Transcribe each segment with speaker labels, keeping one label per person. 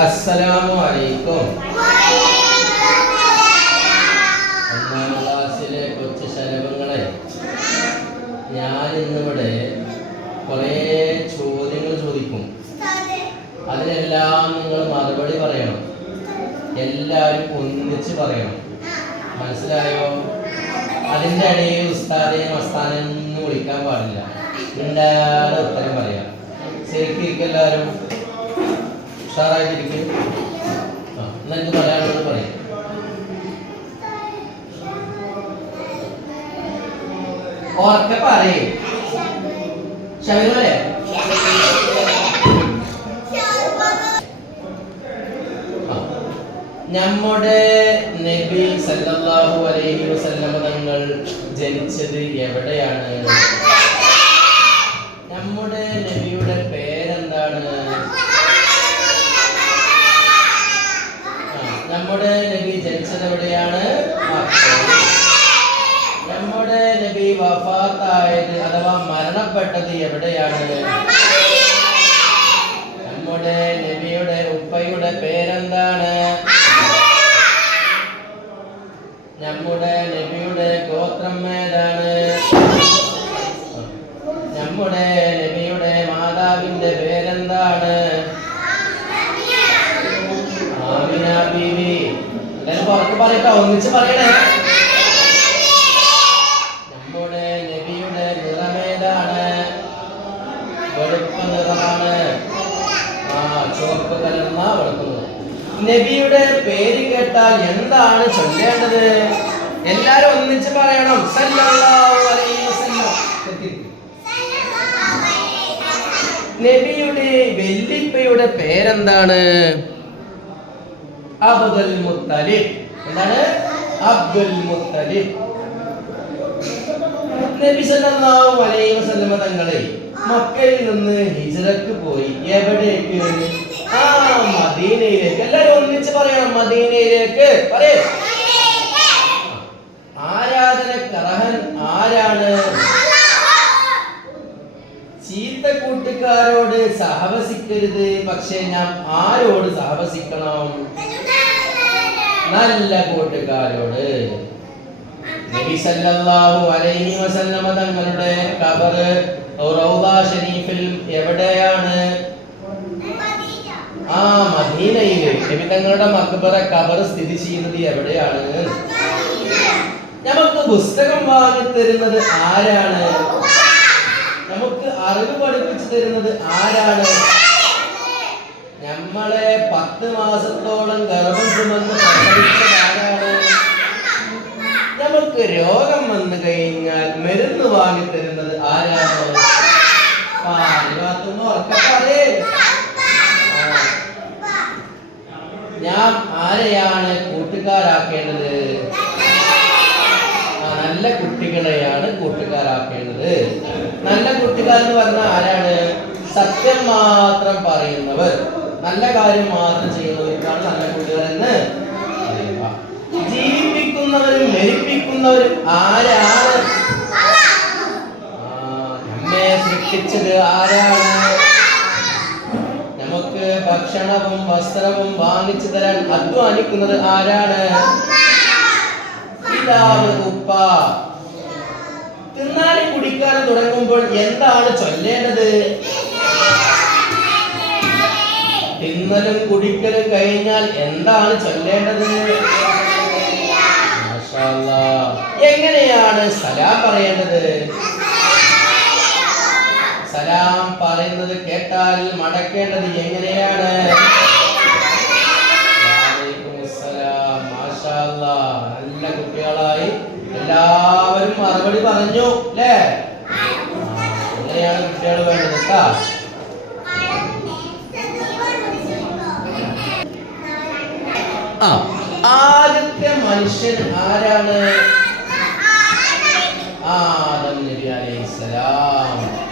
Speaker 1: അസ്സലാമു അലൈക്കും. ഒന്നാം ക്ലാസ്സിലെ കൊച്ചു ശലഭങ്ങളെ ഞാൻ ഇന്നിവിടെ കുറേ ചോദ്യങ്ങൾ ചോദിക്കും. അതിനെല്ലാം നിങ്ങൾ മറുപടി പറയണം. എല്ലാവരും ഒന്നിച്ച് പറയണം. മനസ്സിലായോ? അതിന്റെ ഇടയിൽ ഉസ്താദെ മസ്താനെ ഒന്നും വിളിക്കാൻ പാടില്ല. ഉണ്ടാതെ ഉത്തരം പറയാം. ശരിക്കും എല്ലാവരും? ഉഷാറായിട്ടിരിക്കും ആ എന്നാ എനിക്ക് പറയാനുള്ളത് പറയാം. ഓർക്കെ പറയേ. ശബരിമലേ. നമ്മുടെ നബി സല്ലല്ലാഹു അലൈഹി വസല്ലമ തങ്ങൾ ജനിച്ചത് എവിടെയാണ്? നമ്മുടെ നബി ജനിച്ചത് എവിടെയാണ് നമ്മുടെ നബി വഫാത്തായത് അഥവാ മരണപ്പെട്ടത് എവിടെയാണ്? നമ്മുടെ നബിയുടെ ഉപ്പയുടെ പേരെന്താണ്? നമ്മുടെ നബിയുടെ ഗോത്രം ഏതാണ്? നമ്മുടെ നബിയുടെ മാതാവിന്റെ പേരെന്താണ്? ആമിന ബീവി. പുറത്ത് പറയട്ടോ ഒന്നിച്ച് പറയണേ. നമ്മുടെ നബിയുടെ നിറമേതാണ് വെളുപ്പ നിറമാണ്. ആ ചുവപ്പ് കലർന്ന വെളുക്കുന്നത് നബിയുടെ പേര് കേട്ടാൽ എന്താണ് ചൊല്ലേണ്ടത്? എല്ലാരും ഒന്നിച്ച് പറയണം. സല്ലല്ലാഹു അലൈഹി വസല്ലം. നബിയുടെ വെല്ലിപ്പയുടെ പേരെന്താണ്? അബ്ദുൽ മുത്തലിബ്. എന്താണ്? അബ്ദുൽ മുത്തലിബ്. നബി സല്ലല്ലാഹു അലൈഹി വസല്ലമ തങ്ങളെ മക്കയിൽ നിന്ന് ഹിജ്റക്ക് പോയി എവിടേക്ക്? ആ മദീനയിലേക്ക്. എല്ലാരും ഒന്നിച്ച് പറയണം മദീനയിലേക്ക്. പറയേ. ആരാധനക്കർഹൻ ആരാണ്? ചീത്ത കൂട്ടുകാരോട് സഹവസിക്കരുത്. പക്ഷെ ഞാൻ ആരോട് സഹവസിക്കണം? നല്ല കൂട്ടുകാരോട്. തങ്ങളുടെ റൗദ ഷരീഫിൽ എവിടെയാണ്? ആ മദീനയിൽ നബി തങ്ങളുടെ മക്ബറ കബർ സ്ഥിതി ചെയ്യുന്നത് എവിടെയാണ്? നമുക്ക് പുസ്തകം വാങ്ങി തരുന്നത് ആരാണ്? നമുക്ക് അറിവ് പഠിപ്പിച്ചു തരുന്നത് ആരാണ്? നമ്മളെ പത്ത് മാസത്തോളം ഗർഭം ചുമന്ന് പ്രസവിച്ചത് നമുക്ക് രോഗം വന്നു കഴിഞ്ഞാൽ മരുന്ന് വാങ്ങി തരുന്നത് ആരാണോ? പാൽ കാത്തുമ്പോ ഉറക്കെ പറയ്. ഞാൻ ആരെയാണ് കൂട്ടുകാരാക്കേണ്ടത്? നല്ല കുട്ടികളെയാണ് കൂട്ടുകാരാക്കേണ്ടത്. നല്ല കുട്ടികാർ എന്ന് പറഞ്ഞാൽ ആരാണ്? സത്യം മാത്രം പറയുന്നവർ. നല്ല കാര്യം മാത്രം ചെയ്യുന്നവർക്കാണ് നല്ല കുട്ടികൾ എന്ന് ജീവിപ്പിക്കുന്നവരും മരിപ്പിക്കുന്നവരും ആരാണ്? നമ്മെ സൃഷ്ടിച്ചത് ആരാണ്? നമുക്ക് ഭക്ഷണവും വസ്ത്രവും വാങ്ങിച്ചു തരാൻ അധ്വാനിക്കുന്നത് ആരാണ്? പിതാവ് ഉപ്പ. തിന്നാലും കുടിക്കാനും തുടങ്ങുമ്പോൾ എന്താണ് ചൊല്ലേണ്ടത്? തിന്നലും കുടിക്കലും കഴിഞ്ഞാൽ എന്താണ് ചൊല്ലേണ്ടത്. എങ്ങനെയാണ് സലാം പറയേണ്ടത്? സലാം പറയുന്നത് കേട്ടാൽ മടക്കേണ്ടത് എങ്ങനെയാണ്. നല്ല കുട്ടികളായി. എല്ലാവരും മറുപടി പറഞ്ഞു അല്ലേ? എങ്ങനെയാണ് കുട്ടികൾ വേണ്ടത്? കേട്ടാ ആ. ആദ്യത്തെ മനുഷ്യൻ ആരാണ്? ആദം നബി അലൈഹിസ്സലാം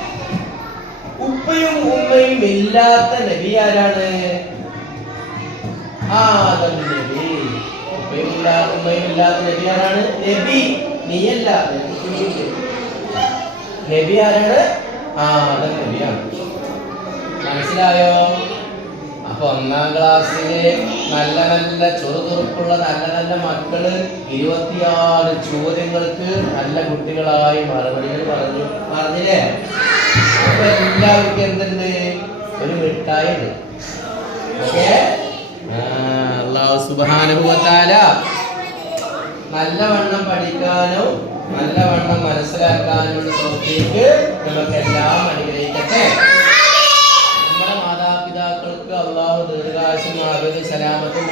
Speaker 1: ഉപ്പയും ഉമ്മയും ഇല്ലാത്ത നബി ആരാണ്? ആദം നബി. ഉപ്പയും ഇല്ലാത്ത ഉമ്മയും ഇല്ലാത്ത നബി ആരാണ്? നബി. നീയല്ല നബി. ആരാണ്? ആദം നബിയാണ്. മനസ്സിലായോ? അപ്പൊ ഒന്നാം ക്ലാസ്സിലെ നല്ല നല്ല ചെറുതുറപ്പുള്ള നല്ല നല്ല മക്കൾ ഇരുപത്തിയാറ് ചോദ്യങ്ങൾക്ക് നല്ല കുട്ടികളായി മറുപടികൾ പറഞ്ഞു. പറഞ്ഞില്ലേ? അപ്പൊ എല്ലാവർക്കും എന്തുണ്ട്? ഒരു മിഠായി നല്ലവണ്ണം പഠിക്കാനും നല്ലവണ്ണം മനസ്സിലാക്കാനുമുള്ള നമുക്ക് എല്ലാം അനുഗ്രഹിക്കട്ടെ നമ്മുടെ മാതാപിതാക്കൾക്ക് അള്ളാഹു ദീർഘാശും ആരോഗ്യ സലാമത്തും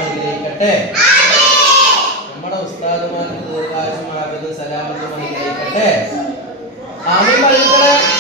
Speaker 1: അനുഗ്രഹിക്കട്ടെ നമ്മുടെ ഉസ്താദുമാർക്ക് ദീർഘായുസും ആരോഗ്യം സലാമത്തും അനുഗ്രഹിക്കട്ടെ ആമീൻ പറഞ്ഞിട്ട്